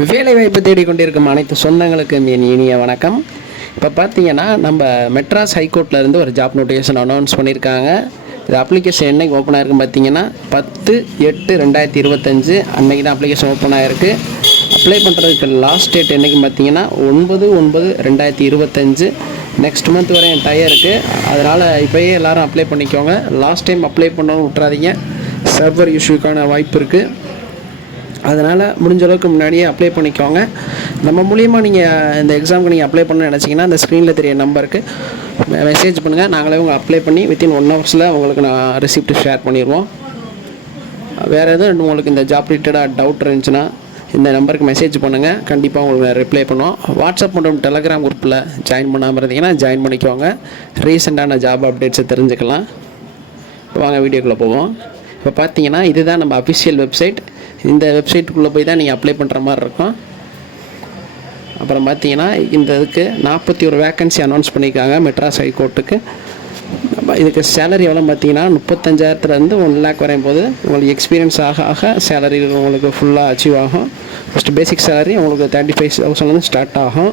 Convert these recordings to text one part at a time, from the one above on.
வேலைவாய்ப்பு தேடிக்கொண்டிருக்கும் அனைத்து சொந்தங்களுக்கும் என் இனிய வணக்கம். இப்போ பார்த்தீங்கன்னா நம்ம மெட்ராஸ் ஹைகோர்ட்லேருந்து ஒரு ஜாப் நோட்டிஃபிகேஷன் அனௌன்ஸ் பண்ணியிருக்காங்க. இது அப்ளிகேஷன் என்றைக்கு ஓப்பன் ஆகிருக்குன்னு பார்த்தீங்கன்னா 10/8/2025 அன்றைக்கி தான் அப்ளிகேஷன் ஓப்பன் ஆகிருக்கு. அப்ளை பண்ணுறதுக்கு லாஸ்ட் டேட் என்றைக்குன்னு பார்த்தீங்கன்னா 9/9/2025 நெக்ஸ்ட் மந்த் வரை என் டைம் இருக்குது. அதனால் இப்போயே எல்லோரும் அப்ளை பண்ணிக்கோங்க. லாஸ்ட் டைம் அப்ளை பண்ணணும்னு விட்றாதீங்க, சர்வர் இஷ்யூக்கான வாய்ப்பு இருக்குது. அதனால் முடிஞ்ச அளவுக்கு முன்னாடியே அப்ளை பண்ணிக்கோங்க. நம்ம மூலியமாக நீங்கள் இந்த எக்ஸாமுக்கு நீங்கள் அப்ளை பண்ணணும்னு நினச்சிங்கன்னா அந்த ஸ்க்ரீனில் தெரிய நம்பருக்கு மெசேஜ் பண்ணுங்கள். நாங்களே உங்கள் அப்ளை பண்ணி வித்தின் 1 ஹவர்ஸில் உங்களுக்கு நான் ரிசிப்ட் ஷேர் பண்ணிடுவோம். வேறு எதுவும் உங்களுக்கு இந்த ஜாப் ரிலேட்டடாக டவுட் இருந்துச்சுன்னா இந்த நம்பருக்கு மெசேஜ் பண்ணுங்கள், கண்டிப்பாக உங்களுக்கு ரிப்ளை பண்ணுவோம். வாட்ஸ்அப் மற்றும் டெலகிராம் குரூப்பில் ஜாயின் பண்ணாமல் இருந்தீங்கன்னா ஜாயின் பண்ணிக்கோங்க. ரீசெண்டான ஜாப் அப்டேட்ஸை தெரிஞ்சுக்கலாம். வாங்க வீடியோக்குள்ளே போவோம். இப்போ பார்த்தீங்கன்னா இதுதான் நம்ம அஃபிஷியல் வெப்சைட். இந்த வெப்சைட்டுக்குள்ளே போய் தான் நீங்கள் அப்ளை பண்ணுற மாதிரி இருக்கும். அப்புறம் பார்த்தீங்கன்னா இந்த இதுக்கு 41 வேக்கன்சி அனௌன்ஸ் பண்ணியிருக்காங்க மெட்ராஸ் ஹைகோர்ட்டுக்கு. இதுக்கு சேலரி எவ்வளோ பார்த்தீங்கன்னா 35,000 1 லேக் வரையும் போது உங்களுக்கு எக்ஸ்பீரியன்ஸ் ஆக சேலரி உங்களுக்கு ஃபுல்லாக அச்சீவ் ஆகும். ஃபஸ்ட்டு பேசிக் சேலரி உங்களுக்கு 35,000 ஸ்டார்ட் ஆகும்.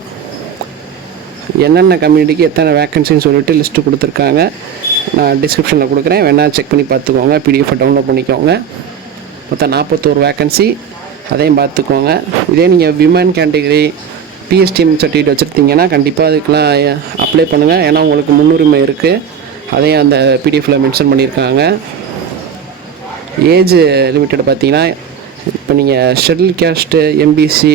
என்னென்ன கம்யூனிட்டிக்கு எத்தனை வேக்கன்சின்னு சொல்லிட்டு லிஸ்ட்டு கொடுத்துருக்காங்க. நான் டிஸ்கிரிப்ஷனில் கொடுக்குறேன், வேணால் செக் பண்ணி பார்த்துக்கோங்க. பிடிஎஃப் டவுன்லோட் பண்ணிக்கோங்க. மொத்தம் 41 வேக்கன்சி, அதையும் பார்த்துக்கோங்க. இதே நீங்கள் விமன் கேட்டகரி பிஎஸ்டிஎம் சர்டிஃபிகேட் வச்சுருந்தீங்கன்னா கண்டிப்பாக அதுக்கெலாம் அப்ளை பண்ணுங்கள். ஏன்னா உங்களுக்கு முன்னுரிமை இருக்குது. அதையும் அந்த பிடிஎஃப்பில் மென்ஷன் பண்ணியிருக்காங்க. ஏஜ் லிமிட்டட் பார்த்தீங்கன்னா இப்போ நீங்கள் ஷெட்யூல் கேஸ்ட்டு எம்பிசி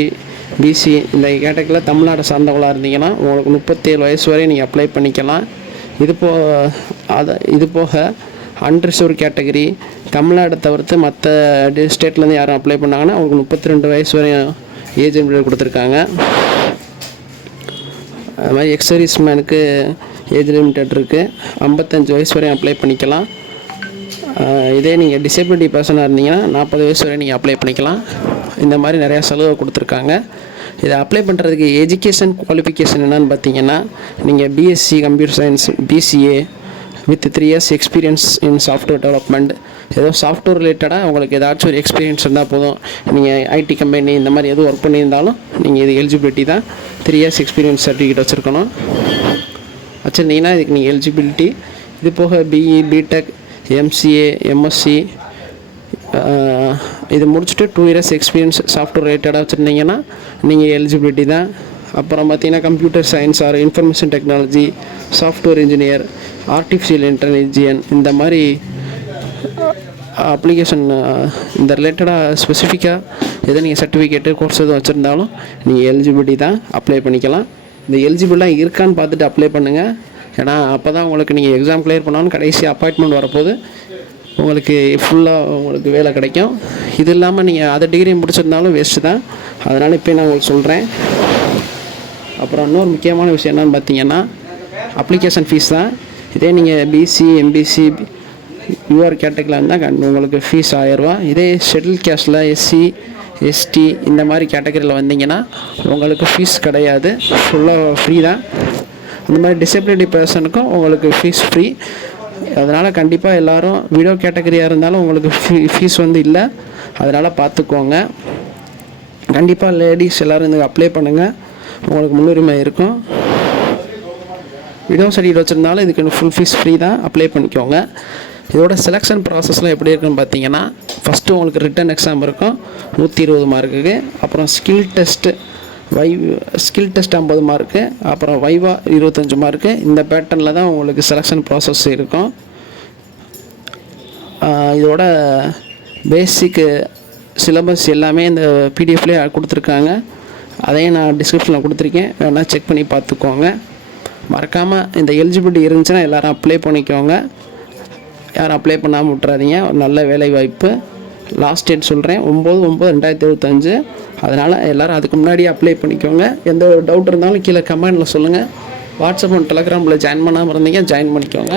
பிசி இந்த கேட்டகரியில் தமிழ்நாடு சார்ந்தவங்களாக இருந்தீங்கன்னா உங்களுக்கு 37 வயசு வரை நீங்கள் அப்ளை பண்ணிக்கலாம். இது போக அன்ரிசர்வ்டு கேட்டகரி தமிழ்நாடு தவிர்த்து மற்ற ஸ்டேட்லேருந்து யாரும் அப்ளை பண்ணாங்கன்னா அவங்களுக்கு 32 வயசு வரையும் ஏஜ் லிமிட் கொடுத்துருக்காங்க. அது மாதிரி எக்ஸர்வீஸ் மேனுக்கு ஏஜ் லிமிட்டட் இருக்குது. 55 வயசு வரையும் அப்ளை பண்ணிக்கலாம். இதே நீங்கள் டிசபிலிட்டி பர்சனாக இருந்தீங்கன்னா 40 வயசு வரை நீங்கள் அப்ளை பண்ணிக்கலாம். இந்த மாதிரி நிறையா சலுகை கொடுத்துருக்காங்க. இதை அப்ளை பண்ணுறதுக்கு எஜுகேஷன் குவாலிஃபிகேஷன் என்னென்னு பார்த்தீங்கன்னா நீங்கள் BSc computer science PCA with 3 years experience in software development, ஏதோ சாஃப்ட்வேர் ரிலேட்டடாக உங்களுக்கு ஏதாச்சும் ஒரு எக்ஸ்பீரியன்ஸ் இருந்தால் போதும். நீங்கள் ஐடி கம்பெனி இந்த மாதிரி எதுவும் ஒர்க் பண்ணியிருந்தாலும் நீங்கள் இது எலிஜிபிலிட்டி தான். 3 years எக்ஸ்பீரியன்ஸ் சர்டிஃபிகேட் வச்சுருக்கணும். வச்சுருந்தீங்கன்னா இதுக்கு நீங்கள் எலிஜிபிலிட்டி. இது போக பிஇ பிடெக் எம்சிஏ எம்எஸ்சி இது முடிச்சுட்டு 2 years எக்ஸ்பீரியன்ஸ் சாஃப்ட்வேர் ரிலேட்டடாக வச்சுருந்தீங்கன்னா நீங்கள் எலிஜிபிலிட்டி தான். அப்புறம் பார்த்தீங்கன்னா computer science or information technology, software engineer, artificial intelligence இந்த மாதிரி அப்ளிகேஷன் இந்த ரிலேட்டடாக ஸ்பெசிஃபிக்காக எதை நீங்கள் சர்டிஃபிகேட்டு கோர்ஸ் எதுவும் வச்சுருந்தாலும் நீங்கள் எலிஜிபிலிட்டி தான், அப்ளை பண்ணிக்கலாம். இந்த எலிஜிபிளாக இருக்கான்னு பார்த்துட்டு அப்ளை பண்ணுங்கள். ஏன்னா அப்போ தான் உங்களுக்கு நீங்கள் எக்ஸாம் கிளியர் பண்ணாலும் கடைசி அப்பாயின்மெண்ட் வரப்போது உங்களுக்கு ஃபுல்லாக உங்களுக்கு வேலை கிடைக்கும். இது இல்லாமல் நீங்கள் அதை டிகிரி முடிச்சிருந்தாலும் வேஸ்ட்டு தான். அதனால் இப்போ நான் உங்களுக்கு சொல்கிறேன். அப்புறம் இன்னொரு முக்கியமான விஷயம் என்னென்னு பார்த்தீங்கன்னா அப்ளிகேஷன் ஃபீஸ் தான். இதே நீங்கள் பிசி எம்பிசி யூஆர் கேட்டகரியில் இருந்தால் உங்களுக்கு ஃபீஸ் 1000 ரூபா. இதே ஷெட்யூல் கேஸ்டில் எஸ்சி எஸ்டி இந்த மாதிரி கேட்டகரியில் வந்தீங்கன்னா உங்களுக்கு ஃபீஸ் கிடையாது, ஃபுல்லாக ஃப்ரீ தான். அந்த மாதிரி டிசபிலிட்டி பர்சனுக்கும் உங்களுக்கு ஃபீஸ் ஃப்ரீ. அதனால் கண்டிப்பாக எல்லோரும் வீடியோ கேட்டகரியாக இருந்தாலும் உங்களுக்கு ஃபீஸ் இல்லை. அதனால் பார்த்துக்கோங்க. கண்டிப்பாக லேடிஸ் எல்லோரும் இதுக்கு அப்ளை பண்ணுங்கள், உங்களுக்கு முன்னுரிமை இருக்கும். வீடியோ சர்டிஃபிகேட் வச்சுருந்தாலும் இதுக்கு ஃபுல் ஃபீஸ் ஃப்ரீ தான், அப்ளை பண்ணிக்கோங்க. இதோட செலெக்ஷன் ப்ராசஸ்லாம் எப்படி இருக்குன்னு பார்த்தீங்கன்னா ஃபஸ்ட்டு உங்களுக்கு ரிட்டன் எக்ஸாம் இருக்கும் 120 மார்க்குக்கு. அப்புறம் ஸ்கில் டெஸ்ட்டு 50 மார்க்கு. அப்புறம் வைவா 25 மார்க்கு. இந்த பேட்டர்னில் தான் உங்களுக்கு செலெக்ஷன் ப்ராசஸ் இருக்கும். இதோட பேசிக்கு சிலபஸ் எல்லாமே இந்த பிடிஎஃப்லேயே கொடுத்துருக்காங்க. அதையும் நான் டிஸ்கிரிப்ஷனில் கொடுத்துருக்கேன், வேணால் செக் பண்ணி பார்த்துக்கோங்க. மறக்காமல் இந்த எலிஜிபிலிட்டி இருந்துச்சுன்னா எல்லோரும் அப்ளை பண்ணிக்கோங்க. யாரும் அப்ளை பண்ணாமல் விட்றாதீங்க. ஒரு நல்ல வேலை வாய்ப்பு. லாஸ்ட் டேட் சொல்கிறேன் 9/9/2025. அதனால் எல்லோரும் அதுக்கு முன்னாடியே அப்ளை பண்ணிக்கோங்க. எந்த ஒரு டவுட் இருந்தாலும் கீழே கமெண்டில் சொல்லுங்கள். வாட்ஸ்அப் அண்ட் டெலகிராமில் ஜாயின் பண்ணாமல் இருந்தீங்க ஜாயின் பண்ணிக்கோங்க.